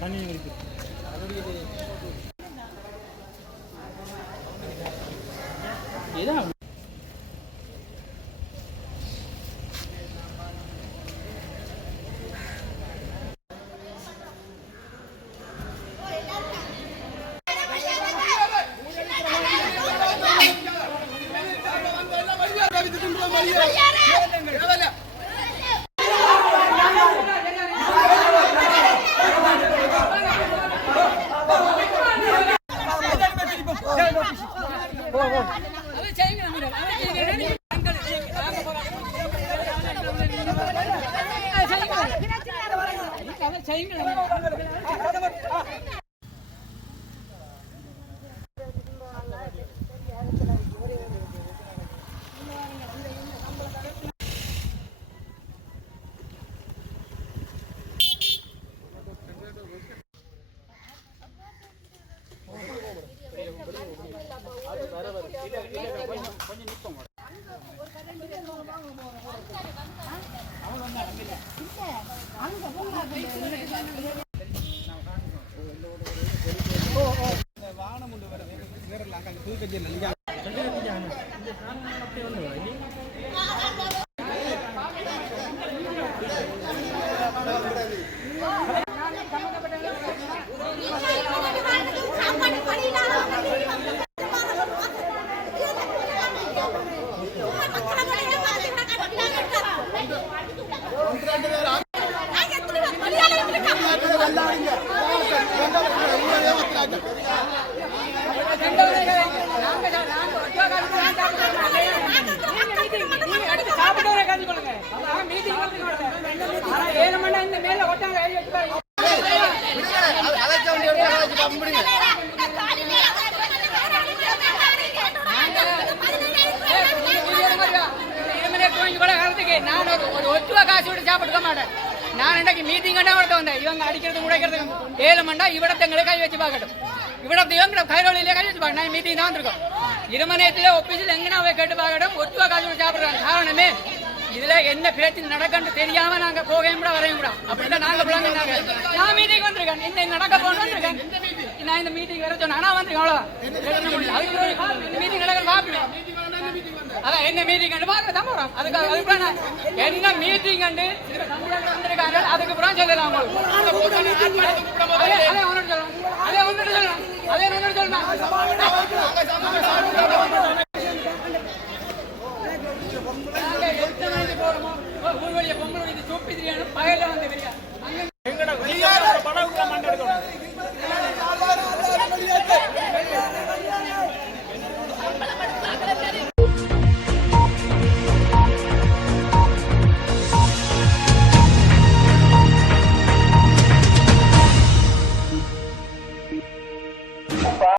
தண்ணி இருக்கு நான் இன்னைக்கு மீட்டிங் வந்தேன். இவங்க அடிக்கிறது உடைக்கிறது 7 மணி நேரம் இவிடத்தை எங்களை கை வச்சு பார்க்கட்டும். இவிடத்தை இவங்க கைரோலிலே கை வச்சு பார்க்க நான் மீட்டிங் தான் வந்திருக்கோம். 2 மணி நேரத்தில் ஒப்பிசில் எங்கன்னா அவை கேட்டு பார்க்கட்டும். ஒத்துவா காசு சாப்பிடுறாங்க. காரணமே இதுல என்ன பிரச்சனை நடக்கன்னு தெரியாம நாங்க போகையும் கூட வரையும் கூட அப்படிதான் நாங்க பிள்ளைங்க. நான் மீட்டிங் வந்திருக்கேன். இந்த நடக்க போன்னு வந்திருக்கேன். நான் இந்த மீட்டிங் வர சொன்னா வந்திருக்கேன். அவ்வளவுதான் மீட்டிங் நடக்க பாப்பேன். அதான் என்ன மீட்டிங் கண்டு பார்க்க தான் போறோம். அதுக்கு என்ன மீட்டிங் கண்டு வந்திருக்காங்க. அதுக்கு அப்புறம் சொல்லலாம். அதே ஒன்று சொல்லலாம். அதே ஒன்று சொல்லலாம். அதே ஒன்று சொல்லலாம். பொங்கலுடைய பொங்கலுடைய சோப்பி தெரியாது பகையில வந்து